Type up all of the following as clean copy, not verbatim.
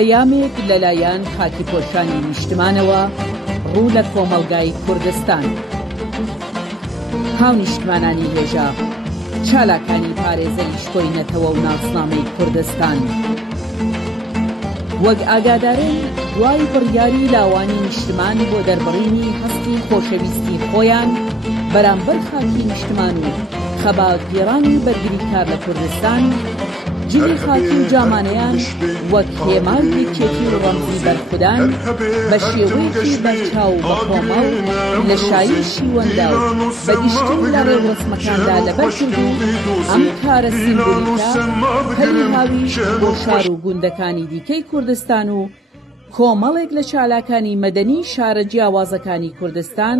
پەیامێک لەلایەن خاکی پۆشانی نیشتمانەوە ڕوو لە کۆمەڵگای کوردستان. هاو نیشتمانانی هێژا، چالاکانی پارێزەی شکۆینەتەوە و ناسنامەی کوردستان، وەک ئاگادارن دوای بڕیاری لاوانی نیشتمان بۆ دەربڕینی هەستی خۆشەویستی خۆیان بەرامبەر خاکی نیشتمان و خەباتگێڕانی بەرگری کار لە کوردستان، جلی خاکی و جامانەیان وەک هێمای یەکێتی و ڕەمزی بەرخودان بە شێوەیەکی بەرچاو بە کۆمەڵ لە شایی شیوەندا و بە گشتن لە ڕێوەسمەکاندا لەبەر کردو ئەم کارە سیمبۆلیکە هەلی هاویش بۆ شار و گوندەکانی دیکەی کوردستان و کۆمەڵێک لە چالاکانی مەدەنی شارە جیاوازەکانی کوردستان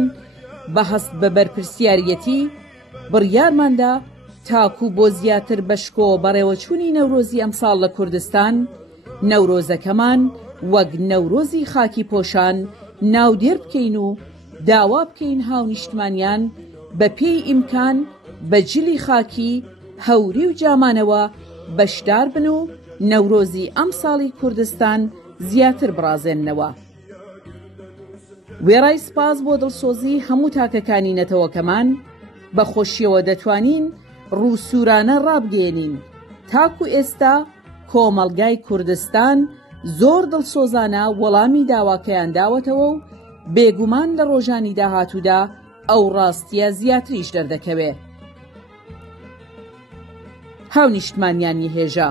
بە هەست بە بەرپرسیارەتی بڕیارماندا تاکو بۆ زیاتر بەشکۆ بەڕێوەچوونی نەورۆزی ئەمساڵ لە کوردستان نەورۆزەکەمان وەک نەورۆزی خاکی پۆشان ناودێر بکەین و داوا بکەین هاو نیشتمانیان بە پێی ئیمکان بە جلی خاکی هەوری و جامانەوە بەشدار بن و نەورۆزی ئەمساڵی کوردستان زیاتر بڕازێننەوە. وێڕای سپاس بۆ دڵسۆزی هەموو تاکەکانی نەتەوەکەمان بە خۆشیەوە دەتوانین ڕووسورانە ڕابگەێنین. تاکو ئێستا کۆمەڵگای کوردستان زۆر دڵسۆزانە وەڵامی داواکەیان داوەتەوە و بێگومان لە ڕۆژانی داهاتوودا ئەو ڕاستیە زیاتریش دەردەکەوێ. هاو نیشتمانیانی هێژا،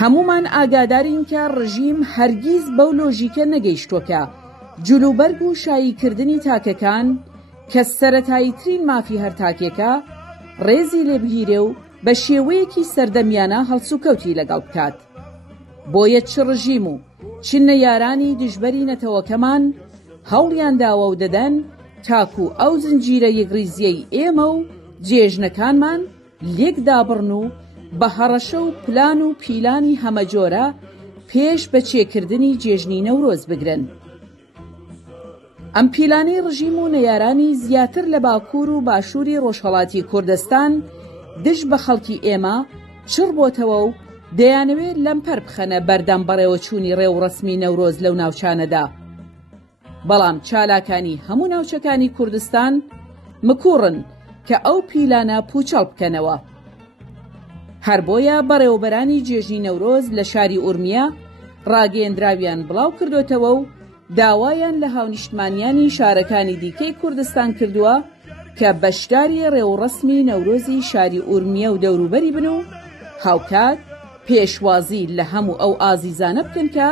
هەمومان ئاگادارین کە ڕژیم هەرگیز بەو لۆژیکە نەگەیشتووەکە جلوبەرگ و شاییکردنی تاکەکان کە سەرەتاییترین مافی هەر تاکێکە ڕێزی لێبگیرێ و بە شێوەیەکی سەردەمیانە هەڵسوکەوتی لەگەڵ بکات. بۆیە چ ڕژیم و چ نەیارانی دژبەری نەتەوەکەمان هەوڵیان داوە و دەدەن تاکو ئەو زنجیرە یەکریزیەی ئێمە و جێژنەکانمان لێک دابڕن و بە هەڕەشە و پلان و پیلانی هەمەجۆرە پێش بە چێکردنی جێژنی نەورۆز بگرن. ئەم پیلانەی ڕژیم و نەیارانی زیاتر لە باکوور و باشووری ڕۆژهەڵاتی کوردستان دژ بە خەڵکی ئێمە چڕ بۆتەوە و دەیانەوێت لەمپەر بخەنە بەردەم بەڕێوەچوونی ڕێو ڕەسمی نەورۆز لەو ناوچانەدا. بەڵام چالاکانی هەموو ناوچەکانی کوردستان مکوڕن کە ئەو پیلانە پوچەڵ بکەنەوە. هەر بۆیە بەڕێوەبەرانی جێژنی نەورۆز لە شاری ئورمیە ڕاگەیەندراویان بڵاو کردوتەوە و داوایان لە هاونیشتمانیانی شارەکانی دیکەی کوردستان کردووە کە بەشداری ڕێوڕەسمی نەورۆزی شاری ئورمیە و دەوروبەری بن و هاوکات پێشوازی لە هەموو ئەو ئازیزانە بکەن کە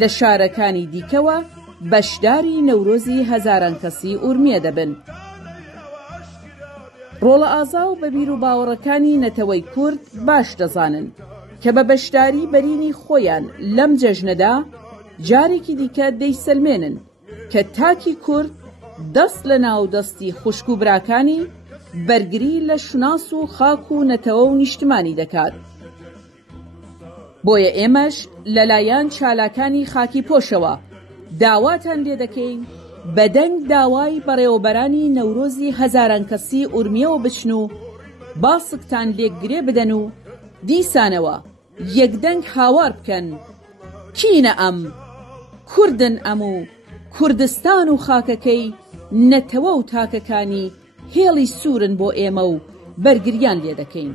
لە شارەکانی دیکەوە بەشداری نەورۆزی هەزاران کەسی ئورمیە دەبن. ڕۆڵە ئازا و بەبیر و باوەڕەکانی نەتەوەی کورد باش دەزانن کە بە بەشداری بەرینی خۆیان لەم جەژنەدا جارێکی دیکە دەیسەلمێنن کە تاکی کورد دەست لە ناو دەستی خوشک و براکانی بەرگری لە شناس و خاک و نەتەوە و نیشتمانی دەکات. بۆیە ئێمەش لەلایەن چالاکانی خاکی پۆشەوە داواتان لێ دەکەین بەدەنگ داوای بەڕێوەبەرانی نەورۆزی هەزاران کەسی ئورمیەوە بچن و باسکتان لێکگرێ بدەن و دیسانەوە یەکدەنگ هاوار بکەن کینە ئەم کوردن ئەم و کوردستان و خاکەکەی نەتەوە و تاکەکانی هێڵی سوورن بۆ ئێمە و بەرگریان لێ دەکەین.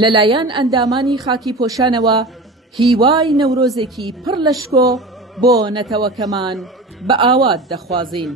لەلایەن ئەندامانی خاکی پۆشانەوە هیوای نەورۆزێکی پڕ لەشکۆ بۆ نەتەوەکەمان بە ئاوات دەخوازین.